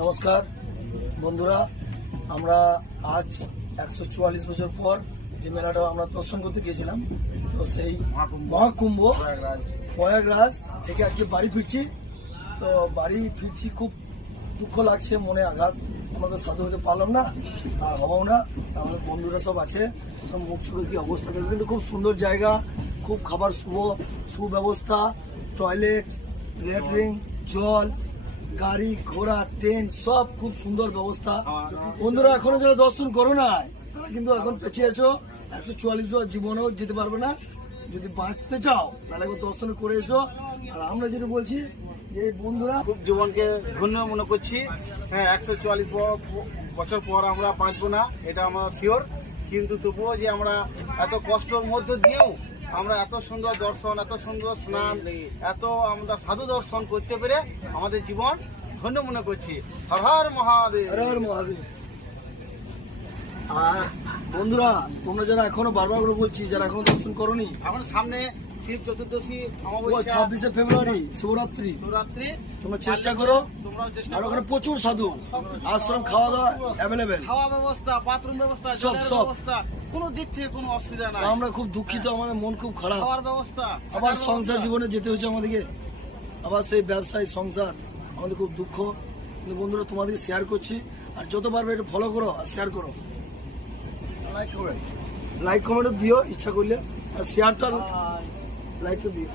নমস্কার বন্ধুরা, আমরা আজ 144 বছর পর যে মেলাটা আমরা দর্শন করতে গিয়েছিলাম, তো সেই মহাকুম্ভ প্রয়াগরাজ থেকে আজকে বাড়ি ফিরছি। তো বাড়ি ফিরছি, খুব দুঃখ লাগছে, মনে আঘাত। আমরা তো সাধু হতে পারলাম না, আর হবও না। আমাদের বন্ধুরা সব আছে, তো মুখ চোখে কি অবস্থা থাকে, কিন্তু খুব সুন্দর জায়গা, খুব খাবার সুব্যবস্থা, টয়লেট, ল্যাট্রিন, জল, গাড়ি ঘোড়া, ট্রেন, সব খুব সুন্দর ব্যবস্থা। বন্ধুরা এখনো যারা দর্শন করো না, তারা কিন্তু এখন পেছিয়ে আছো। 144 বার জীবনেও যেতে পারবে না। যদি বাঁচতে চাও তাহলে দর্শন করে এসো। আর আমরা যেটা বলছি, এই বন্ধুরা খুব জীবনকে ধন্য মনে করছি। হ্যাঁ, 144 বছর পর আমরা বাঁচবো না, এটা আমরা শিওর। কিন্তু তবুও যে আমরা এত কষ্টের মধ্য দিয়েও আমরা এত সুন্দর দর্শন, এত সুন্দর স্নান, এত আমরা সাধু দর্শন করতে পেরে আমাদের জীবন ধন্য মনে করছি। হর হর মহাদেব, হর হর মহাদেব। আর বন্ধুরা, তোমরা যারা এখনো বারবার করে বলছি, যারা এখনো দর্শন করোনি, এখন সামনে শিব চতুর্দশী, 26শে ফেব্রুয়ারি শিবরাত্রি, তোমরা চেষ্টা করো। আর ওখানে প্রচুর সাধু আশ্রম, খাওয়া দাওয়া অ্যাভেলেবেল, খাওয়া ব্যবস্থা, বাথরুম ব্যবস্থা, জলের ব্যবস্থা, কোনো দিক থেকে কোনো অসুবিধা নাই। আমরা খুব দুঃখিত, আমাদের মন খুব খারাপ। খাওয়ার ব্যবস্থা, আবার সংসার জীবনে যেতে হচ্ছে আমাদেরকে, আবার সেই ব্যবসায়ী সংসার, আমাদের খুব দুঃখ। কিন্তু বন্ধুরা, তোমাদেরকে শেয়ার করছি, আর যত পারবে এটা ফলো করো আর শেয়ার করো, লাইক কমেন্ট দিও ইচ্ছা করলে, আর শেয়ারটা লাইকটা দিও।